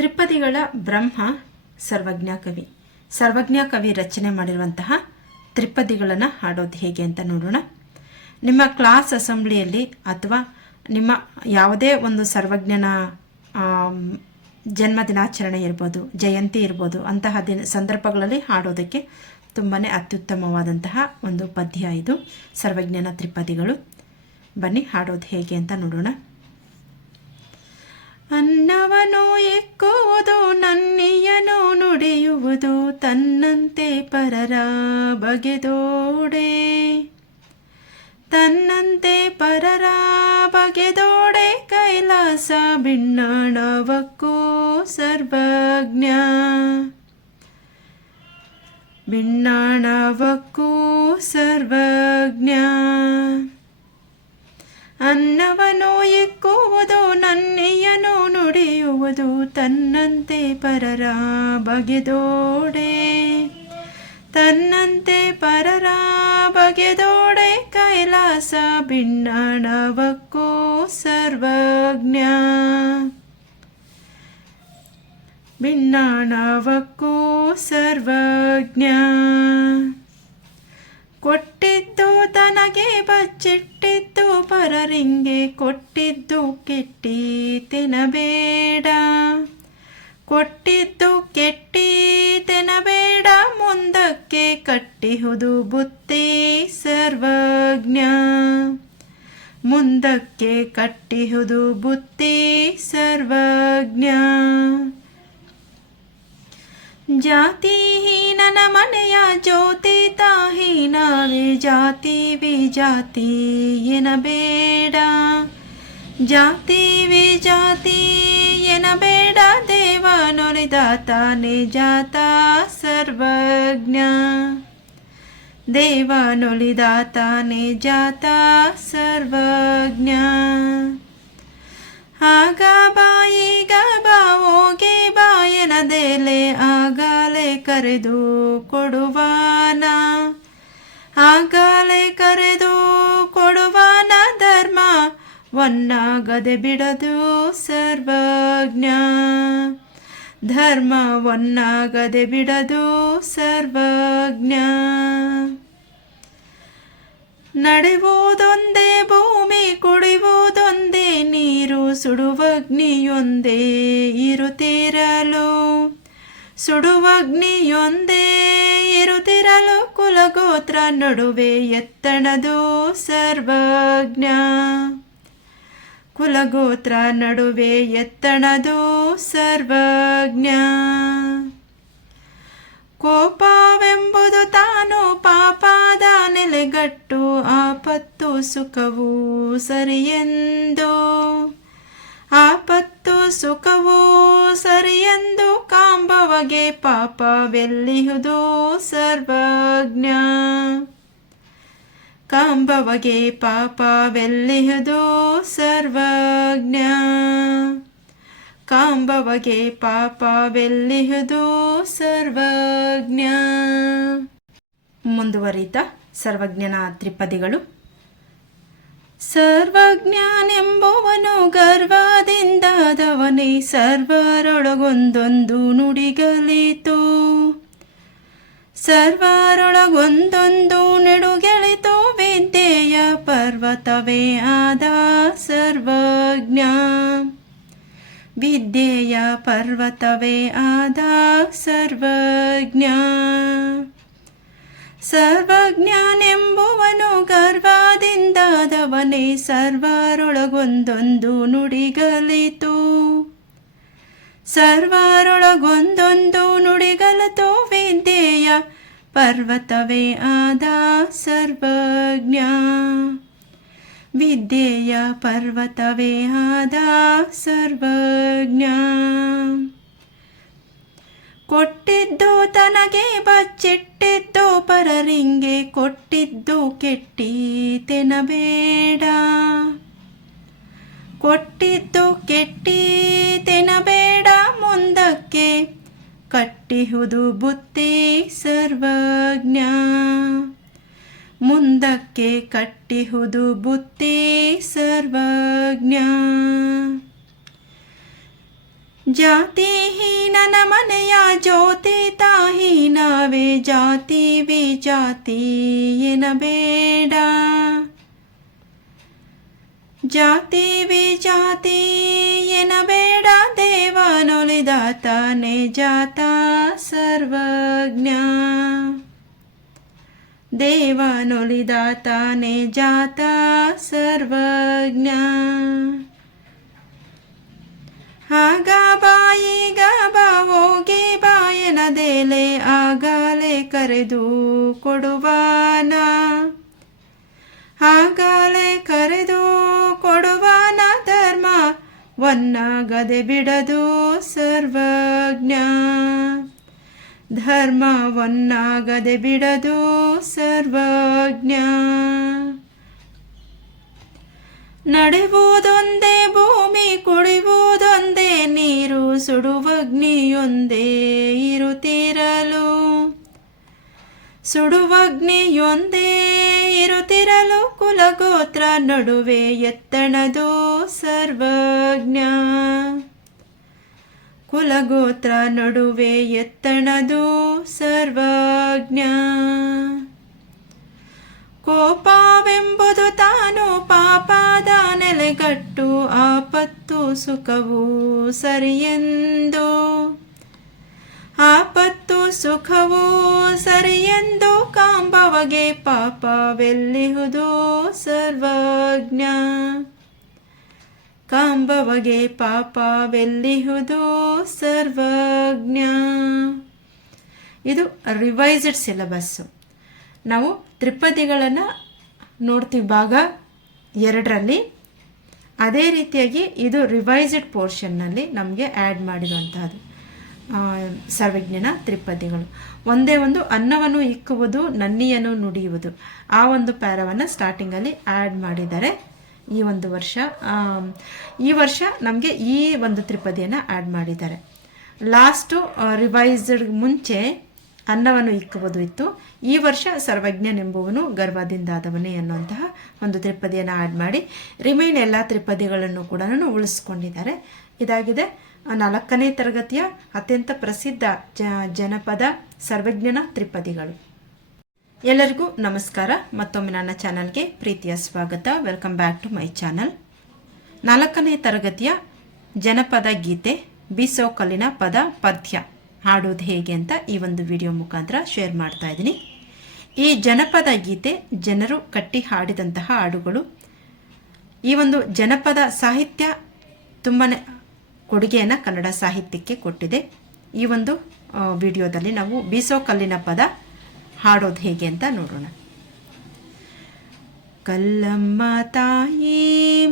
ತ್ರಿಪದಿಗಳ ಬ್ರಹ್ಮ ಸರ್ವಜ್ಞ ಕವಿ ರಚನೆ ಮಾಡಿರುವಂತಹ ತ್ರಿಪದಿಗಳನ್ನು ಹಾಡೋದು ಹೇಗೆ ಅಂತ ನೋಡೋಣ. ನಿಮ್ಮ ಕ್ಲಾಸ್ ಅಸೆಂಬ್ಲಿಯಲ್ಲಿ ಅಥವಾ ನಿಮ್ಮ ಯಾವುದೇ ಒಂದು ಸರ್ವಜ್ಞನ ಜನ್ಮದಿನಾಚರಣೆ ಇರ್ಬೋದು, ಜಯಂತಿ ಇರ್ಬೋದು, ಅಂತಹ ಸಂದರ್ಭಗಳಲ್ಲಿ ಹಾಡೋದಕ್ಕೆ ತುಂಬಾ ಅತ್ಯುತ್ತಮವಾದಂತಹ ಒಂದು ಪದ್ಯ ಇದು ಸರ್ವಜ್ಞನ ತ್ರಿಪದಿಗಳು. ಬನ್ನಿ ಹಾಡೋದು ಹೇಗೆ ಅಂತ ನೋಡೋಣ. ಅನ್ನವನು ಎಕ್ಕುವುದು ನನ್ನಿಯನು ನುಡಿಯುವುದು ತನ್ನಂತೆ ಪರರ ಬಗೆದೋಡೆ, ತನ್ನಂತೆ ಪರರ ಬಗೆದೋಡೆ ಕೈಲಾಸ ಬಿಣ್ಣಣವಕ್ಕೂ ಸರ್ವಜ್ಞ, ಬಿಣ್ಣಣವಕ್ಕೂ ಸರ್ವಜ್ಞ. ಅನ್ನವನು ಎಕ್ಕುವುದು ನನ್ನಿಯನು ನುಡಿಯುವುದು ತನ್ನಂತೆ ಪರರ ಬಗೆದೋಡೆ, ತನ್ನಂತೆ ಪರರ ಬಗೆದೋಡೆ ಕೈಲಾಸ ಬಿಣ್ಣಣವಕ್ಕೂ ಸರ್ವಜ್ಞ, ಬಿಣ್ಣಣವಕ್ಕೂ ಸರ್ವಜ್ಞ. ಕೊಟ್ಟಿದ್ದು ತನಗೆ ಬಚ್ಚಿಟ್ಟಿದ್ದು ಪರರಿಂಗೆ ಕೊಟ್ಟಿದ್ದು ಕೆಟ್ಟಿ ತಿನ್ನಬೇಡ, ಕೊಟ್ಟಿದ್ದು ಕೆಟ್ಟಿ ತಿನ್ನಬೇಡ ಮುಂದಕ್ಕೆ ಕಟ್ಟಿಹುದು ಬುತ್ತಿ ಸರ್ವಜ್ಞ, ಮುಂದಕ್ಕೆ ಕಟ್ಟಿಹುದು ಬುತ್ತಿ ಸರ್ವಜ್ಞ. ಜಾತಿಹೀನನ ಮನೆಯ ಜ್ಯೋತಿ ತಾಹೀನವೇ ಜಾತಿ ವಿಜಾತಿ ಎನಬೇಡ, ಜಾತಿ ವಿಜಾತಿ ಎನಬೇಡ ದೇವನೊಲಿದಾತನೇ ಜಾತ ಸರ್ವಜ್ಞ, ದೇವನೊಲಿದಾತನೇ ಜಾತ ಸರ್ವಜ್ಞ. ಆಗ ಬಾಯಿಗ ಬಾವೋಗೆ ಬಾಯನದೆಲೆ ಆಗಲೇ ಕರೆದು ಕೊಡುವಾನ, ಆಗಲೇ ಕರೆದು ಕೊಡುವಾನ ಧರ್ಮ ವನ್ನಾಗದೆ ಬಿಡದು ಸರ್ವಜ್ಞ, ಧರ್ಮವನ್ನಾಗದೆ ಬಿಡದು ಸರ್ವಜ್ಞ. ನಡೆಯುವುದೊಂದೇ ಭೂಮಿ ಕುಡಿಯುವುದೊಂದೇ ನೀರು ಸುಡುವಗ್ನಿಯೊಂದೇ ಇರುತ್ತಿರಲು, ಸುಡುವಗ್ನಿಯೊಂದೇ ಇರುತ್ತಿರಲು ಕುಲಗೋತ್ರ ನಡುವೆ ಎತ್ತಣದು ಸರ್ವಜ್ಞ, ಕುಲಗೋತ್ರ ನಡುವೆ ಎತ್ತಣದು ಸರ್ವಜ್ಞ. ಕೋಪವೆಂಬುದು ತಾನು ಪಾಪದ ನೆಲೆಗಟ್ಟು ಆಪತ್ತು ಸುಖವೂ ಸರಿಯೆಂದು, ಆಪತ್ತು ಸುಖವೂ ಸರಿಯೆಂದು ಕಾಂಬವಗೆ ಪಾಪವೆಲ್ಲಿಹುದು ಸರ್ವಜ್ಞ, ಕಾಂಬವಗೆ ಪಾಪವೆಲ್ಲಿಹುದು ಸರ್ವಜ್ಞ, ಕಾಂಬವಗೆ ಪಾಪವೆಲ್ಲಿಹುದು ಸರ್ವಜ್ಞ. ಮುಂದುವರಿತಾ ಸರ್ವಜ್ಞನ ತ್ರಿಪದಿಗಳು. ಸರ್ವಜ್ಞನೆಂಬುವನು ಗರ್ವದಿಂದಾದವನೇ ಸರ್ವರೊಳಗೊಂದೊಂದು ನುಡಿಗಲಿತು, ಸರ್ವರೊಳಗೊಂದೊಂದು ನುಡಿಗಳಿತು ವಿದ್ಯೆಯ ಪರ್ವತವೇ ಆದ ಸರ್ವಜ್ಞ, ವಿದ್ಯೆಯ ಪರ್ವತವೇ ಆದ ಸರ್ವಜ್ಞ. ಸರ್ವಜ್ಞನೆಂಬುವನು ಗರ್ವದಿಂದಾದವನೇ ಸರ್ವರೊಳಗೊಂದೊಂದು ನುಡಿಗಲಿತು, ಸರ್ವರೊಳಗೊಂದೊಂದು ನುಡಿಗಲಿತು ವಿದ್ಯೆಯ ಪರ್ವತವೇ ಆದ ಸರ್ವಜ್ಞ, ವಿದ್ಯೆಯ ಪರ್ವತವೇ ಆದ ಸರ್ವಜ್ಞ. ಕೊಟ್ಟಿದ್ದು ತನಗೆ ಬಚ್ಚಿಟ್ಟಿದ್ದು ಪರರಿಂಗೆ ಕೊಟ್ಟಿದ್ದು ಕೆಟ್ಟಿ ತಿನ್ನಬೇಡ, ಕೊಟ್ಟಿದ್ದು ಕೆಟ್ಟಿ ತಿನ್ನಬೇಡ ಮುಂದಕ್ಕೆ ಕಟ್ಟಿಹುದು ಬುತ್ತಿ ಸರ್ವಜ್ಞ, ಮುಂದಕ್ಕೆ ಕಟ್ಟಿಹುದು ಬುತ್ತಿ ಸರ್ವಜ್ಞ. ಜಾತಿಹೀನನ ಮನೆಯ ಜ್ಯೋತಿ ತಾಹೀನವೇ, ಜಾತಿ ವಿಜಾತಿ ಎನಬೇಡ. ಜಾತಿ ವಿಜಾತಿ ಎನಬೇಡ, ದೇವನೊಲಿದಾತನೇ ಜಾತ ಸರ್ವಜ್ಞ. ದೇವನೊಲಿದಾತನೇ ಜಾತ ಸರ್ವಜ್ಞ. ಆಗ ಬಾಯಿಗ ಬಾವೋಗಿ ಬಾಯನದೇಲೆ, ಆಗಲೇ ಕರೆದು ಕೊಡುವಾನ. ಆಗಲೇ ಕರೆದು ಕೊಡುವಾನ, ಧರ್ಮವನ್ನಾಗದೆ ಬಿಡದು ಸರ್ವಜ್ಞ. ಧರ್ಮವನ್ನಾಗದೆ ಬಿಡದು ಸರ್ವಜ್ಞ. ನಡೆಯುವುದೊಂದೇ ಭೂಮಿ, ಕುಡಿಯುವುದೊಂದೇ ನೀರು, ಸುಡುವಗ್ನಿಯೊಂದೇ ಇರುತ್ತಿರಲು. ಸುಡುವಗ್ನಿಯೊಂದೇ ಇರುತ್ತಿರಲು, ಕುಲಗೋತ್ರ ನಡುವೆ ಎತ್ತಣದು ಸರ್ವಜ್ಞ. ಕುಲಗೋತ್ರ ನಡುವೆ ಎತ್ತಣದು ಸರ್ವಜ್ಞ. ಕೋಪವೆಂಬುದು ತಾನು ಪಾಪದ ನೆಲೆಗಟ್ಟು, ಆಪತ್ತು ಸುಖವು ಸರಿಯೆಂದು. ಆಪತ್ತು ಸುಖವು ಸರಿಯೆಂದು, ಕಾಂಬವಗೆ ಪಾಪವೆಲ್ಲಿಹುದು ಸರ್ವಜ್ಞ. ಕಾಂಬವಗೆ ಪಾಪವೆಲ್ಲಿಹುದು ಸರ್ವಜ್ಞ. ಇದು ರಿವೈಸ್ಡ್ ಸಿಲೆಬಸ್ಸು. ನಾವು ತ್ರಿಪದಿಗಳನ್ನು ನೋಡ್ತೀವಿ ಭಾಗ 2ರಲ್ಲಿ. ಅದೇ ರೀತಿಯಾಗಿ ಇದು ರಿವೈಸ್ಡ್ ಪೋರ್ಷನ್ನಲ್ಲಿ ನಮಗೆ ಆ್ಯಡ್ ಮಾಡಿರುವಂಥದ್ದು ಸರ್ವಜ್ಞನ ತ್ರಿಪದಿಗಳು. ಒಂದೇ ಒಂದು ಅನ್ನವನ್ನು ಇಕ್ಕುವುದು, ನನ್ನಿಯನ್ನು ನುಡಿಯುವುದು, ಆ ಒಂದು ಪ್ಯಾರವನ್ನು ಸ್ಟಾರ್ಟಿಂಗಲ್ಲಿ ಆ್ಯಡ್ ಮಾಡಿದ್ದಾರೆ. ಈ ವರ್ಷ ನಮಗೆ ಈ ಒಂದು ತ್ರಿಪದಿಯನ್ನು ಆ್ಯಡ್ ಮಾಡಿದ್ದಾರೆ. ಲಾಸ್ಟು ರಿವೈಸ್ಡ್ ಮುಂಚೆ ಅನ್ನವನ್ನು ಇಕ್ಕುವುದು ಇತ್ತು. ಈ ವರ್ಷ ಸರ್ವಜ್ಞನೆಂಬುವನು ಗರ್ವದಿಂದಾದವನೇ ಅನ್ನುವಂತಹ ಒಂದು ತ್ರಿಪದಿಯನ್ನು ಆ್ಯಡ್ ಮಾಡಿ ರಿಮೈನ್ ಎಲ್ಲ ತ್ರಿಪದಿಗಳನ್ನು ಕೂಡ ಉಳಿಸ್ಕೊಂಡಿದ್ದಾರೆ. ಇದಾಗಿದೆ 4ನೇ ತರಗತಿಯ ಅತ್ಯಂತ ಪ್ರಸಿದ್ಧ ಜನಪದ ಸರ್ವಜ್ಞನ ತ್ರಿಪದಿಗಳು. ಎಲ್ಲರಿಗೂ ನಮಸ್ಕಾರ. ಮತ್ತೊಮ್ಮೆ ನನ್ನ ಚಾನಲ್ಗೆ ಪ್ರೀತಿಯ ಸ್ವಾಗತ. Welcome back to my channel. 4ನೇ ತರಗತಿಯ ಜನಪದ ಗೀತೆ ಬೀಸೋ ಕಲ್ಲಿನ ಪದ ಪದ್ಯ ಹಾಡೋದು ಹೇಗೆ ಅಂತ ಈ ಒಂದು ವಿಡಿಯೋ ಮುಖಾಂತರ ಶೇರ್ ಮಾಡ್ತಾ ಇದ್ದೀನಿ. ಈ ಜನಪದ ಗೀತೆ ಜನರು ಕಟ್ಟಿ ಹಾಡಿದಂತಹ ಹಾಡುಗಳು. ಈ ಒಂದು ಜನಪದ ಸಾಹಿತ್ಯ ತುಂಬಾ ಕೊಡುಗೆಯನ್ನು ಕನ್ನಡ ಸಾಹಿತ್ಯಕ್ಕೆ ಕೊಟ್ಟಿದೆ. ಈ ಒಂದು ವಿಡಿಯೋದಲ್ಲಿ ನಾವು ಬೀಸೋ ಕಲ್ಲಿನ ಪದ ಹಾಡೋದು ಹೇಗೆ ಅಂತ ನೋಡೋಣ. ಕಲ್ಲಮ್ಮ ತಾಯಿ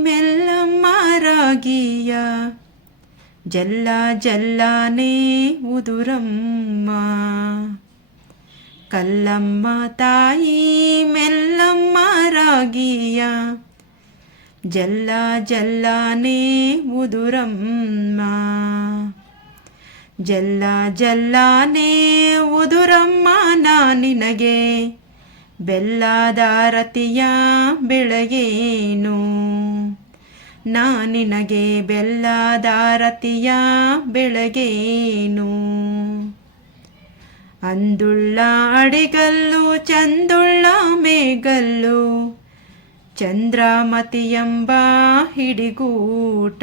ಮೆಲ್ಲಮ್ಮ ರಾಗಿಯ, ಜಲ್ಲ ಜಲ್ಲಾನೇ ಉದುರಮ್ಮ. ಕಲ್ಲಮ್ಮ ತಾಯಿ ಮೆಲ್ಲಮ್ಮ ರಾಗಿಯ, ಜಲ್ಲ ಜಲ್ಲಾನೇ ಉದುರಮ್ಮ. ಜಲ್ಲ ಜಲ್ಲಾನೇ ಉದುರಮ್ಮ, ನಾ ನಿನಗೆ ಬೆಲ್ಲದಾರತಿಯ ಬೆಳಗೇನು. ನಾ ನಿನಗೆ ಬೆಲ್ಲದಾರತಿಯ ಬೆಳಗೇನು. ಅಂದುಳ್ಳ ಅಡಿಗಲ್ಲು ಚಂದುಳ್ಳ ಮೇಗಲ್ಲು, ಚಂದ್ರಮತಿಯೆಂಬ ಹಿಡಿಗೂಟ.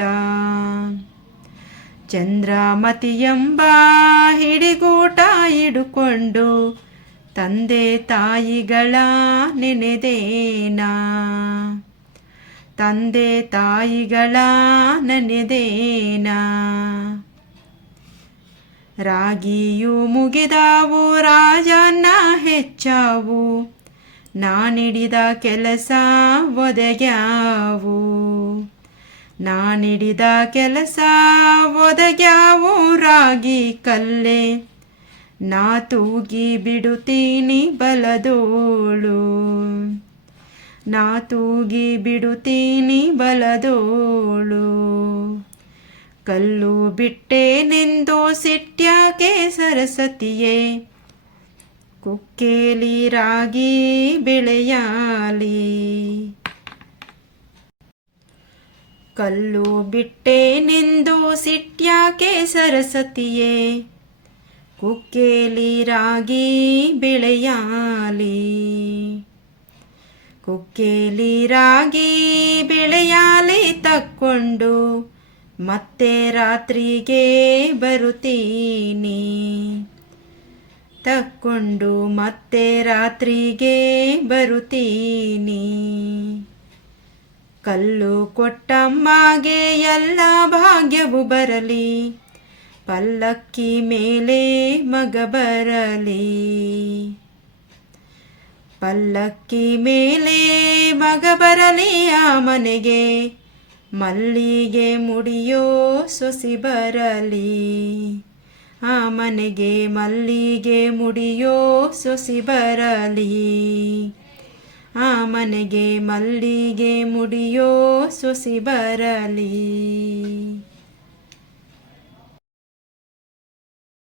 ಚಂದ್ರಮತಿಯೆಂಬ ಹಿಡಿಗೂಟ ಹಿಡುಕೊಂಡು ತಂದೆ ತಾಯಿಗಳ ನೆನೆದೇನಾ. ತಂದೆ ತಾಯಿಗಳ ನೆನೆದೇನಾ. ರಾಗಿಯು ಮುಗಿದಾವು ರಾಜನ ಹೆಚ್ಚಾವು, ನಾನಿಡಿದ ಕೆಲಸ ಒದಗ್ಯಾವು. ನಾನಿಡಿದ ಕೆಲಸ ಒದಗ್ಯಾವು, ರಾಗಿ ಕಲ್ಲೆ ನಾ ತೂಗಿ ಬಿಡುತ್ತೀನಿ ಬಲದೋಳು. ನಾ ತೂಗಿ ಬಿಡುತ್ತೀನಿ ಬಲದೋಳು. ಕಲ್ಲು ಬಿಟ್ಟೇನೆಂದು ಸಿಟ್ಯಾಕೆ ಸರಸ್ವತಿಯೇ, ಕುಕ್ಕೇಲಿ ರಾಗಿ ಬೆಳೆಯಾಲಿ. ಕಲ್ಲು ಬಿಟ್ಟೇನೆಂದು ಸಿಟ್ಯಾಕೆ ಸರಸ್ವತಿಯೇ, ಕುಕ್ಕೇಲಿ ರಾಗಿ ಬೆಳೆಯಾಲಿ, ಕುಕ್ಕೇಲಿ ರಾಗಿ ಬೆಳೆಯಾಲಿ ತಕ್ಕೊಂಡು ಮತ್ತೆ ರಾತ್ರಿಗೆ ಬರುತ್ತೀನಿ, ತಕ್ಕೊಂಡು ಮತ್ತೆ ರಾತ್ರಿಗೆ ಬರುತ್ತೀನಿ. ಕಲ್ಲು ಕೊಟ್ಟಮ್ಮಗೆ ಎಲ್ಲ ಭಾಗ್ಯವು ಬರಲಿ, ಪಲ್ಲಕ್ಕಿ ಮೇಲೆ ಮಗ ಬರಲಿ, ಪಲ್ಲಕ್ಕಿ ಮೇಲೆ ಮಗ ಬರಲಿ. ಆ ಮನೆಗೆ ಮಲ್ಲಿಗೆ ಮುಡಿಯೋ ಸೊಸಿ ಬರಲಿ, ಆ ಮನೆಗೆ ಮಲ್ಲಿಗೆ ಮುಡಿಯೋ ಸೊಸಿ ಬರಲಿ, ಆ ಮನೆಗೆ ಮಲ್ಲಿಗೆ ಮುಡಿಯೋ ಸೊಸಿ ಬರಲಿ.